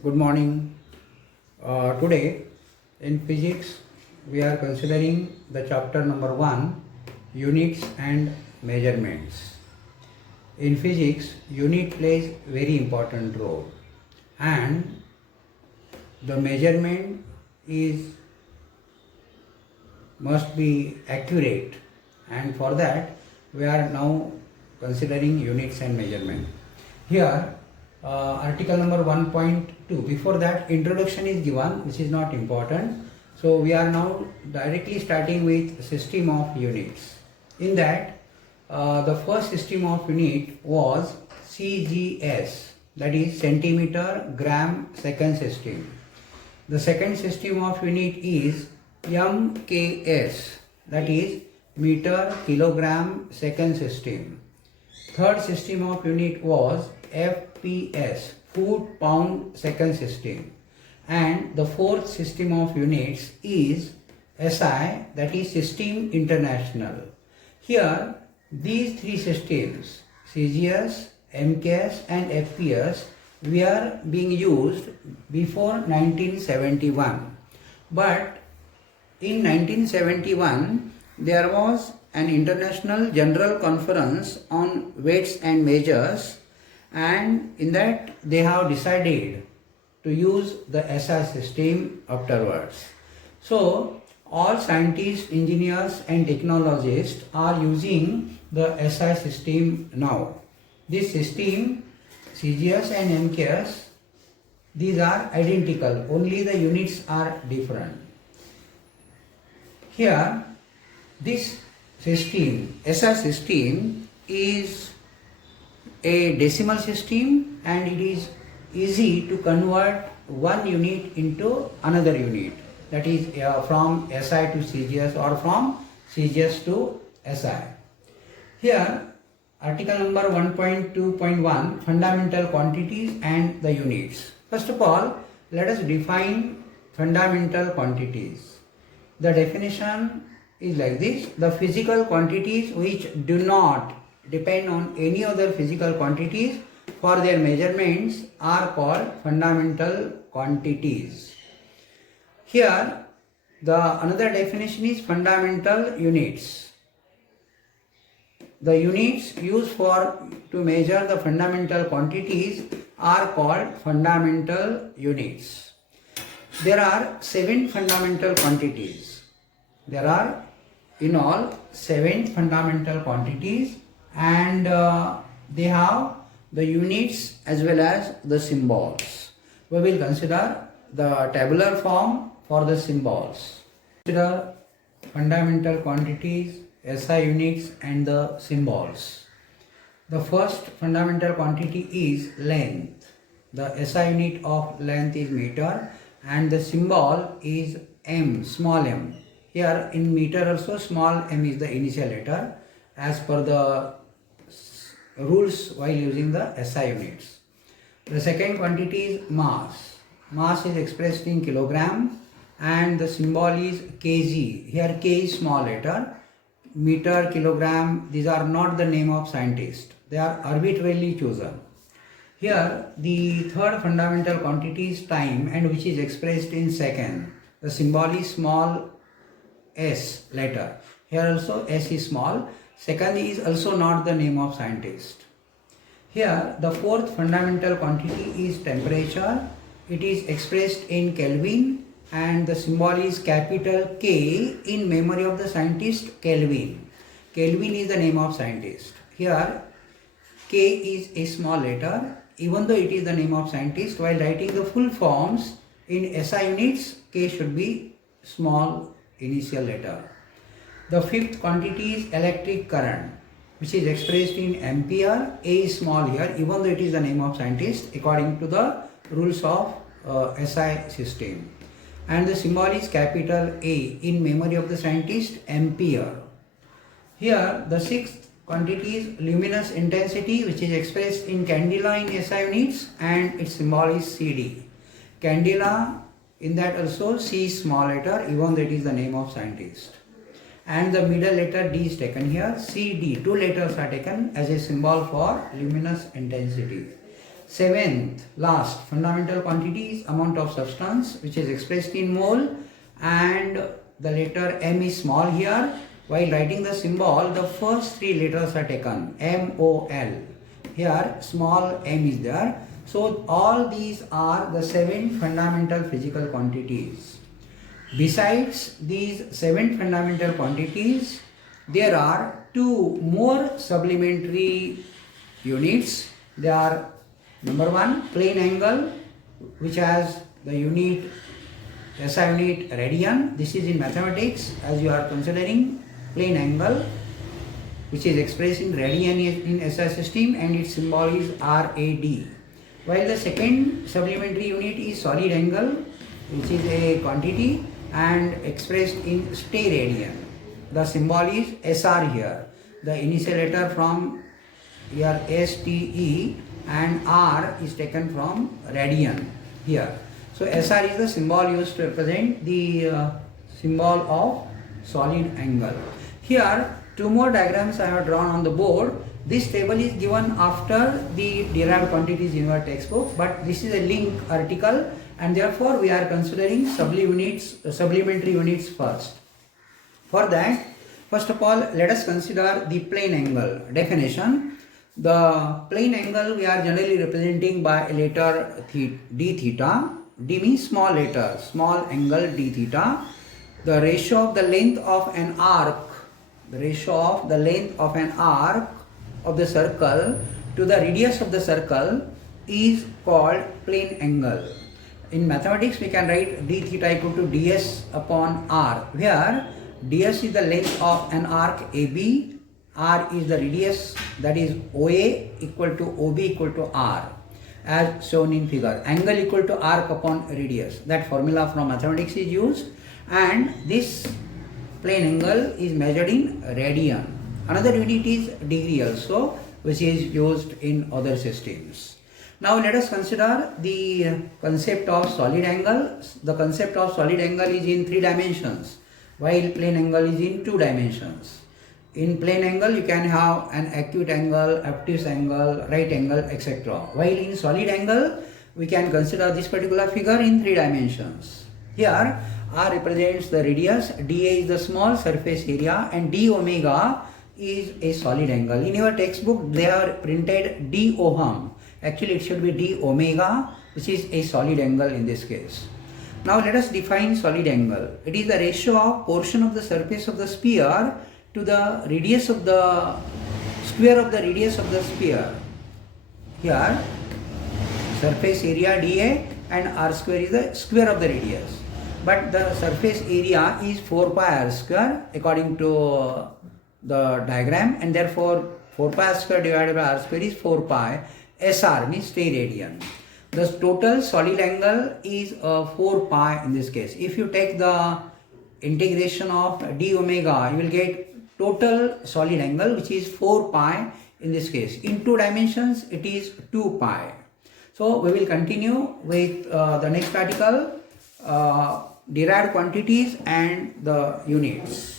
Good morning. Today in physics we are considering the chapter number 1, units and measurements. In physics, unit plays very important role, and the measurement is must be accurate, and for that we are now considering units and measurement. Here article number 1.2, before that introduction is given, which is not important. So we are now directly starting with system of units. In that the first system of unit was CGS, that is centimeter gram second system. The second system of unit is MKS, that is meter kilogram second system. Third system of unit was FPS, foot pound second system. And the fourth system of units is SI, that is System International. Here these three systems, CGS, MKS and FPS, were being used before 1971. But in 1971 there was an international general conference on weights and measures, and in that they have decided to use the SI system afterwards. So all scientists, engineers and technologists are using the SI system now. This system, CGS and MKS, these are identical, only the units are different. Here this system, SI system, is a decimal system, and it is easy to convert one unit into another unit, that is from SI to CGS or from CGS to SI. Here article number 1.2.1, fundamental quantities and the units. First of all, let us define fundamental quantities. The definition is like this: the physical quantities which do not depend on any other physical quantities for their measurements are called fundamental quantities. Here the another definition is fundamental units. The units used to measure the fundamental quantities are called fundamental units. There are 7 fundamental quantities. There are in all 7 fundamental quantities, and they have the units as well as the symbols. We will consider the tabular form for the symbols. Consider fundamental quantities, SI units and the symbols. The first fundamental quantity is length. The SI unit of length is meter, and the symbol is m, small m. Here in meter also small m is the initial letter as per the rules while using the SI units. The second quantity is mass. Mass is expressed in kilogram, and the symbol is kg. Here k is small letter. Meter, kilogram, these are not the name of scientist. They are arbitrarily chosen. Here the third fundamental quantity is time, and which is expressed in second. The symbol is small s letter. Here also s is small. Second is also not the name of scientist. Here the fourth fundamental quantity is temperature. It is expressed in Kelvin, and the symbol is capital K in memory of the scientist Kelvin. Kelvin is the name of scientist. Here K is a small letter, even though it is the name of scientist. While writing the full forms in SI units, K should be small initial letter. The fifth quantity is electric current, which is expressed in ampere. A is small here, even though it is the name of scientist according to the rules of SI system. And the symbol is capital A in memory of the scientist ampere. Here the sixth quantity is luminous intensity, which is expressed in candela in SI units, and its symbol is CD. Candela, in that also C is small letter, even though it is the name of scientist. And the middle letter D is taken here. CD, 2 letters are taken as a symbol for luminous intensity. seventh last fundamental quantity is amount of substance, which is expressed in mole, and the letter M is small here. While writing the symbol, the first three letters are taken, MOL. Here small m is there. So all these are the 7 fundamental physical quantities. Besides these 7 fundamental quantities, there are 2 more supplementary units. They are, number 1, plane angle, which has the unit SI unit radian. This is in mathematics, as you are considering plane angle, which is expressed in radian in SI system, and its symbol is RAD. While the second supplementary unit is solid angle, which is a quantity and expressed in steradian. The symbol is SR here. The initial letter from here STE and R is taken from radian here. So SR is the symbol used to represent the symbol of solid angle. Here 2 more diagrams I have drawn on the board. This table is given after the derived quantities in your textbook, but this is a link article, and therefore we are considering supplementary units first. For that, first of all, let us consider the plane angle. Definition: the plane angle we are generally representing by a letter d theta. D means small letter, small angle d theta. The ratio of the length of an arc, of the circle to the radius of the circle is called plane angle. In mathematics, we can write d theta equal to ds upon r, where ds is the length of an arc AB, r is the radius, that is OA equal to OB equal to r, as shown in figure. Angle equal to arc upon radius. That formula from mathematics is used, and this plane angle is measured in radian. Another unit is degree also, which is used in other systems. Now let us consider the concept of solid angle. The concept of solid angle is in 3 dimensions, while plane angle is in 2 dimensions. In plane angle, you can have an acute angle, obtuse angle, right angle, etc. While in solid angle, we can consider this particular figure in 3 dimensions. Here, R represents the radius, dA is the small surface area, and d omega is a solid angle. In your textbook, they are printed d ohm. Actually, it should be d omega, which is a solid angle in this case. Now, let us define solid angle. It is the ratio of portion of the surface of the sphere to the radius of the square of the radius of the sphere. Here, surface area dA and r square is the square of the radius. But the surface area is 4 pi r square according to the diagram, and therefore 4 pi r square divided by r square is 4 pi. SR means steradian. The total solid angle is 4 pi in this case. If you take the integration of d omega, you will get total solid angle, which is 4 pi in this case. In 2 dimensions, it is 2 pi. So we will continue with the next article, derived quantities and the units.